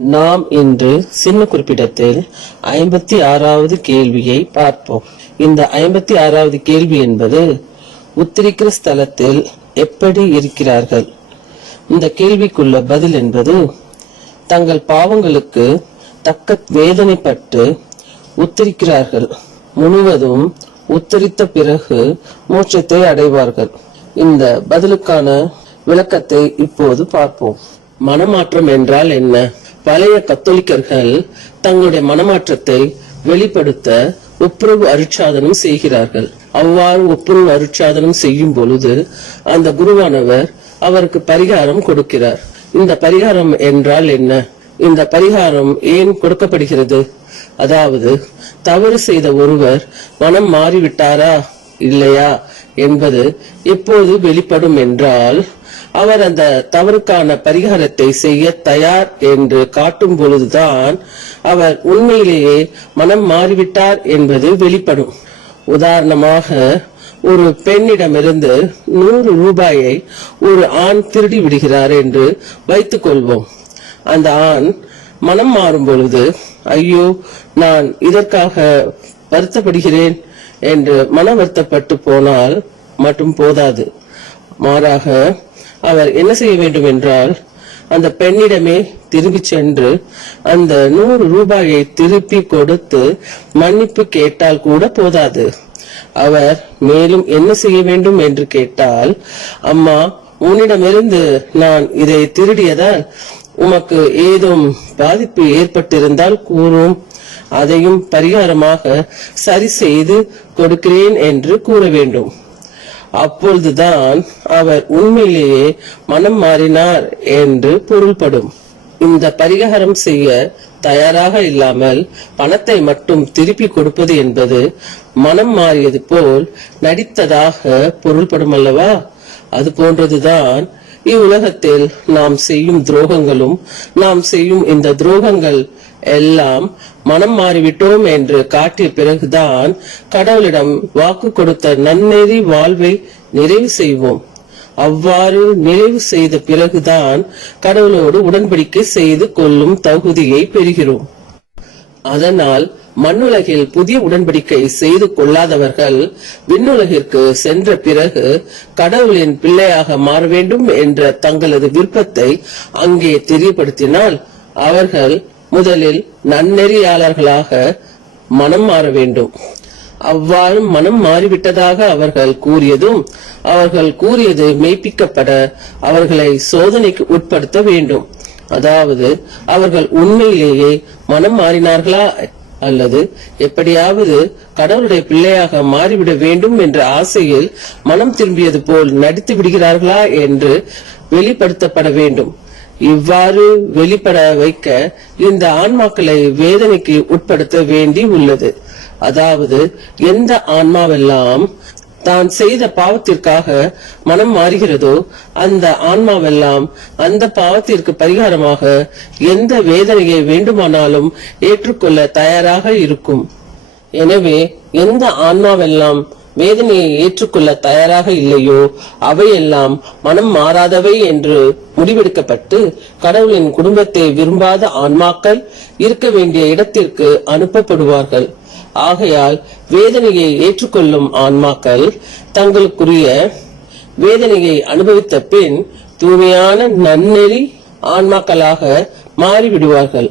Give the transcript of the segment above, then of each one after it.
நாம் இன்று சின்ன குறிப்பிடத்தில் ஐம்பத்தி ஆறாவது கேள்வியை பார்ப்போம். இந்த ஐம்பத்தி ஆறாவது கேள்வி என்பது உத்திரிக்கிற ஸ்தலத்தில் எப்படி இருக்கிறார்கள்? இந்த கேள்விக்குள்ள பதில் என்பது தங்கள் பாவங்களுக்கு தக்க வேதனைப்பட்டு உத்தரிக்கிறார்கள். முழுவதும் உத்தரித்த பிறகு மோட்சத்தை அடைவார்கள். இந்த பதிலுக்கான விளக்கத்தை இப்போது பார்ப்போம். மனமாற்றம் என்றால் என்ன? பழைய கத்தோலிக்கர்கள் தங்களுடைய மனமாற்றத்தை வெளிப்படுத்த ஒப்புரவு அருட்சாதனம் செய்கிறார்கள். அவ்வாறு ஒப்புரவு அருட்சாதனம் செய்யும் பொழுது அந்த குருவானவர் அவருக்கு பரிகாரம் கொடுக்கிறார். இந்த பரிகாரம் என்றால் என்ன? இந்த பரிகாரம் ஏன் கொடுக்கப்படுகிறது? அதாவது தவறு செய்த ஒருவர் மனம் மாறிவிட்டாரா? இல்லையா? என்பது எப்போது வெளிப்படும் என்றால் அவர் அந்த தவறுக்கான பரிகாரத்தை செய்ய தயார் என்று காட்டும் பொழுதுதான் அவர் உண்மையிலேயே மனம் மாறிவிட்டார் என்பது வெளிப்படும். உதாரணமாக ஒரு பெண்ணிடமிருந்து நூறு ரூபாயை ஒரு ஆண் திருடி விடுகிறார் என்று வைத்துக் கொள்வோம். அந்த ஆண் மனம் மாறும் பொழுது ஐயோ நான் இதற்காக வருத்தப்படுகிறேன் என்று மன வருத்தப்பட்டு போனால் மட்டும் போதாது. மாறாக அவர் என்ன செய்ய வேண்டும் என்றால் அந்த பெண்ணிடமே திரும்பி சென்று அந்த நூறு ரூபாயை திருப்பி கொடுத்து மன்னிப்பு கேட்டால் கூட போதாது. அவர் மேலும் என்ன செய்ய வேண்டும் என்று கேட்டால் அம்மா உன்னிடமிருந்து நான் இதை திருடியதால் உமக்கு ஏதும் பாதிப்பு ஏற்பட்டிருந்தால் கூறும். அதையும் பரிகாரமாக சரி செய்து கொடுக்கிறேன் என்று கூற வேண்டும். அப்பொழுதுதான் அவர் உண்மையிலேயே மனம் மாறினார் என்று பொருள்படும். இந்த பரிகாரம் செய்ய தயாராக இல்லாமல் பணத்தை மட்டும் திருப்பி கொடுப்பது என்பது மனம் மாறியது போல் நடித்ததாக பொருள்படும் அல்லவா? அது போன்றதுதான் இவ்வுலகத்தில் நாம் செய்யும் துரோகங்களும் நாம் செய்யும் இந்த துரோகங்கள் எல்லாம் மனம் மாறிவிட்டோம் என்று காட்டிய பிறகுதான் கடவுளிடம் வாக்கு கொடுத்த நன்னெறி வாழ்வை நிறைவு செய்வோம். அவ்வாறு நிறைவு செய்த பிறகுதான் கடவுளோடு உடன்படிக்கை செய்து கொள்ளும் தகுதியை பெறுகிறோம். அதனால் மண்ணுலகில் புதிய உடன்படிக்கை செய்து கொள்ளாதவர்கள் விண்ணுலகிற்கு சென்ற பிறகு கடவுளின் பிள்ளையாக மாற வேண்டும் என்ற தங்களது விருப்பத்தை அங்கே தெரியப்படுத்தினால் அவர்கள் முதலில் நன்னெறியாளர்களாக மனம் மாற வேண்டும். அவ்வாறு மனம் மாறிவிட்டதாக அவர்கள் கூறியதும் அவர்கள் கூறியது மெய்ப்பிக்கப்பட அவர்களை சோதனைக்கு உட்படுத்த வேண்டும். அதாவது அவர்கள் உண்மையிலேயே மனம் மாறினார்களா அல்லது எப்படியாவது கடவுளுடைய பிள்ளையாக மாறிவிட வேண்டும் என்ற ஆசையில் மனம் திரும்பியது போல் நடித்து விடுகிறார்களா என்று வெளிப்படுத்தப்பட வேண்டும். இவ்வாறு வெளிப்பட வைக்க இந்த ஆன்மாக்களை வேதனைக்கு உட்படுத்த வேண்டி உள்ளது. அதாவது எந்த ஆன்மாவெல்லாம் தான் செய்த பாவத்திற்காக மனம் மாறுகிறதோ அந்த ஆன்மாவெல்லாம் அந்த பாவத்திற்கு பரிகாரமாக எந்த வேதனையை வேண்டுமானாலும் ஏற்றுக்கொள்ள தயாராக இருக்கும். எனவே எந்த ஆன்மாவெல்லாம் வேதனையை ஏற்றுக்கொள்ள தயாராக இல்லையோ அவையெல்லாம் மனம் மாறாதவை என்று முடிவெடுக்கப்பட்டு கடவுளின் குடும்பத்தை விரும்பாத ஆன்மாக்கள் இருக்க வேண்டிய இடத்திற்கு அனுப்பப்படுவார்கள். ஆகையால் வேதனையை ஏற்றுக்கொள்ளும் ஆன்மாக்கள் தங்களுக்குரிய வேதனையை அனுபவித்த பின் தூய்மையான நன்னெறி ஆன்மாக்களாக மாறிவிடுவார்கள்.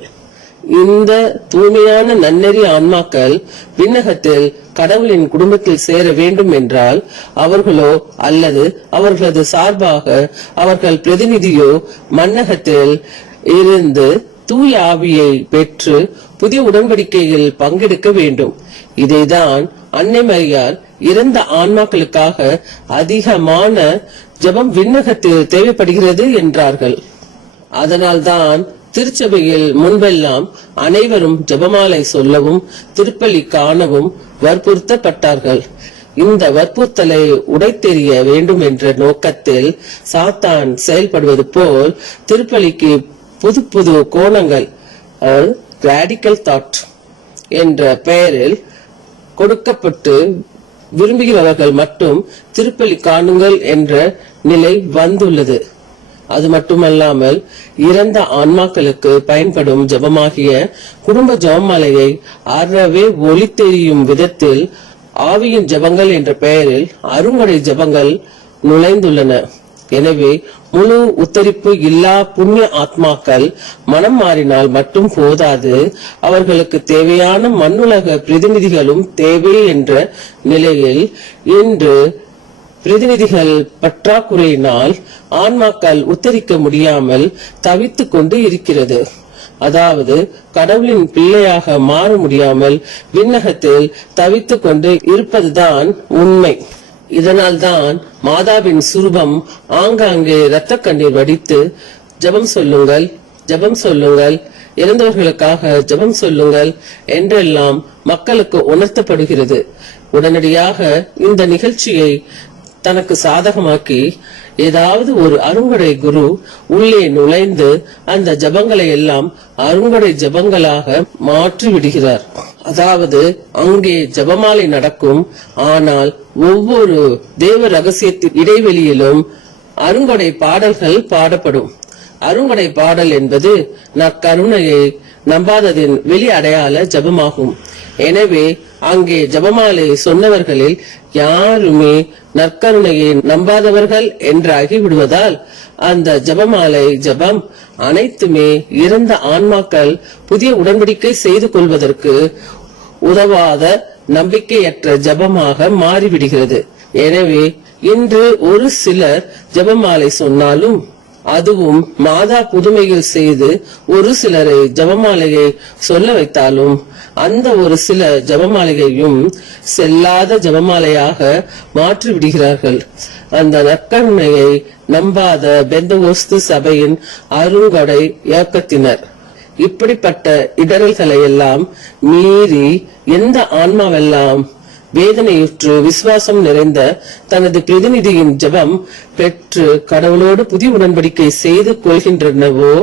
இந்த தூய்மையான நன்னெறி ஆன்மாக்கள் விண்ணகத்தில் கடவுளின் குடும்பத்தில் சேர வேண்டும் என்றால் அவர்களோ அல்லது அவர்களது சார்பாக அவர்கள் பிரதிநிதியோ மன்னகத்தில் இருந்து தூய ஆவியை பெற்று புதிய உடன்படிக்கையில் பங்கெடுக்க வேண்டும். இதைதான் அன்னை மரியார் இறந்த ஆன்மாக்களுக்காக அதிகமான ஜெபம் விண்ணகத்தில் தேவைப்படுகிறது என்றார்கள். அதனால்தான் திருச்சபையில் முன்பெல்லாம் அனைவரும் ஜெபமாலை சொல்லவும் திருப்பலி காணவும் வற்புறுத்தப்பட்டார்கள். இந்த வற்புறுத்தலை உடைத்தெறிய வேண்டும் என்ற நோக்கத்தில் சாத்தான் செயல்படுவது போல் திருப்பலிக்கு புது புது கோணங்கள் ராடிக்கல் தாட் என்ற பெயரில் கொடுக்கப்பட்டு விரும்புகிறவர்கள் மட்டும் திருப்பலி காணுங்கள் என்ற நிலை வந்துள்ளது. அது மட்டுமல்லாமல் இறந்த ஆன்மாக்களுக்கு பயன்படும் ஜபமாகிய குடும்ப ஜபமாலையை அறவே ஒளி தெரியும் விதத்தில் ஆவியின் ஜபங்கள் என்ற பெயரில் அருங்கடை ஜபங்கள் நுழைந்துள்ளன. எனவே முழு உத்தரிப்பு இல்லா புண்ணிய ஆத்மாக்கள் மனம் மாறினால் மட்டும் போதாது. அவர்களுக்கு தேவையான மண்ணுலக பிரதிநிதிகளும் தேவை என்ற நிலையில் இன்று பிரதிநிதிகள் பற்றாக்குறையினால் ஆன்மாக்கள் உத்தரிக்க முடியாமல் தவித்துக் கொண்டு இருக்கிறது. அதாவது கடவுளின் பிள்ளையாக மாற முடியாமல் விண்ணகத்தில் தவித்துக் கொண்டு இருப்பதுதான் உண்மை. இதனால் தான் மாதாவின் சுரூபம் ஆங்காங்கே இரத்த கண்ணீர் வடித்து ஜெபம் சொல்லுங்கள் ஜெபம் சொல்லுங்கள் இறந்தவர்களுக்காக ஜெபம் சொல்லுங்கள் என்றெல்லாம் மக்களுக்கு உணர்த்தப்படுகிறது. உடனடியாக இந்த நிகழ்ச்சியை தனக்கு சாதகமாக்கி ஏதாவது ஒரு அருங்கடை குரு உள்ளே நுழைந்து அந்த ஜபங்களை எல்லாம் அருங்கடை ஜபங்களாக மாற்றி விடுகிறார் அதாவது அங்கே ஜபமாலை நடக்கும். ஆனால் ஒவ்வொரு தேவ ரகசியத்தின் இடைவெளியிலும் அருங்கொடை பாடல்கள் பாடப்படும். அருங்கொடை பாடல் என்பது நற்கருணையை நம்பாததின் வெளி அடையாள ஜபமாகும். எனவே அங்கே ஜபமாலை சொன்னவர்களில் யாருமே நற்கருணையை நம்பாதவர்கள் என்றாகி விடுவதால் அந்த ஜபமாலை ஜபம் அனைத்துமே இறந்த ஆன்மாக்கள் புதிய உடன்படிக்கை செய்து கொள்வதற்கு உதவாத நம்பிக்கையற்ற ஜபமாக மாறிவிடுகிறது. எனவே இன்று ஒரு சிலர் ஜபமாலை சொன்னாலும் அதுவும் மாதா புதுமையில் செய்து ஒரு சிலரை ஜபமாளிகை சொல்ல வைத்தாலும் அந்த ஒரு சில ஜபமாளிகையும் செல்லாத ஜபமாலையாக மாற்றி விடுகிறார்கள் அந்த நற்கண்மையை நம்பாத பெந்தகோஸ்து சபையின் அருங்கடை இயக்கத்தினர். இப்படிப்பட்ட இடரல்களை எல்லாம் மீறி எந்த ஆன்மாவெல்லாம் வேதனையுற்று விசுவாசம் நிறைந்த தனது பிரதிநிதியின் ஜபம் பெற்று கடவுளோடு புதிய உடன்படிக்கை செய்து கொள்கின்றனவோ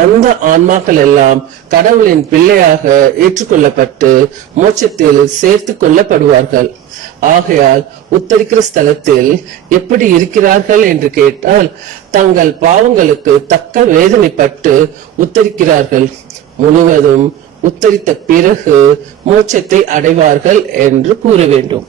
அந்த ஆன்மாக்கள் எல்லாம் கடவுளின் பிள்ளையாக ஏற்றுக்கொள்ளப்பட்டு மோட்சத்தில் சேர்த்து கொள்ளப்படுவார்கள். ஆகையால் உத்தரிக்கிற ஸ்தலத்தில் எப்படி இருக்கிறார்கள் என்று கேட்டால் தங்கள் பாவங்களுக்கு தக்க வேதனைப்பட்டு உத்தரிக்கிறார்கள். முழுவதும் உத்தரித்த பிறகு மோட்சத்தை அடைவார்கள் என்று கூற வேண்டும்.